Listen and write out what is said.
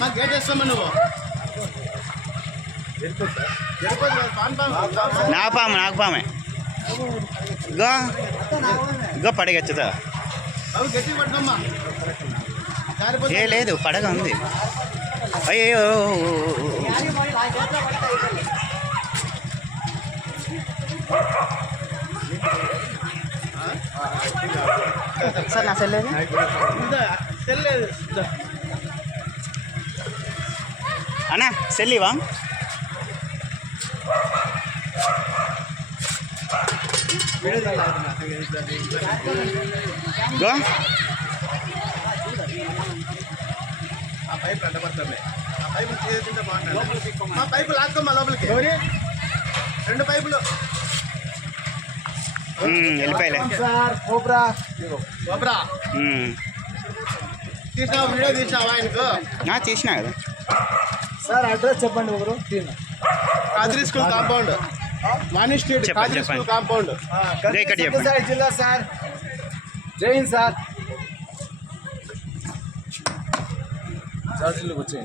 మా గేట్ వేస్తామా నువ్వు నాకు పామే ఇగో ఇగో పడగెచ్చుతా గట్టి పట్టుకోమ్మా ఏ లేదు పడగ ఉంది అయ్యో సార్ నా సెల్లేదు అన్నా సెల్లివా గో ఆ పైపు అడ్డపడుతుంది ఆ పైపు చేస్తుంటే బాగుంటుంది మా పైపు లాక్కోమ్మా లోపలికి రెండు పైపులు వెళ్ళిపోయలే కోబ్రా తీసినావా వీడియో తీసినావా ఆయనకు తీసినా కదా సార్ అడ్రస్ చెప్పండి ఒకరు కాద్రీ స్కూల్ కాంపౌండ్ వాణి స్ట్రీట్ చెప్పండి, కాద్రీ చెప్పండి. స్కూల్ కాంపౌండ్ ఇక్కడ చెప్పండి. సార్ జిల్లా సార్ జై హింద్ సార్ వచ్చేయండి.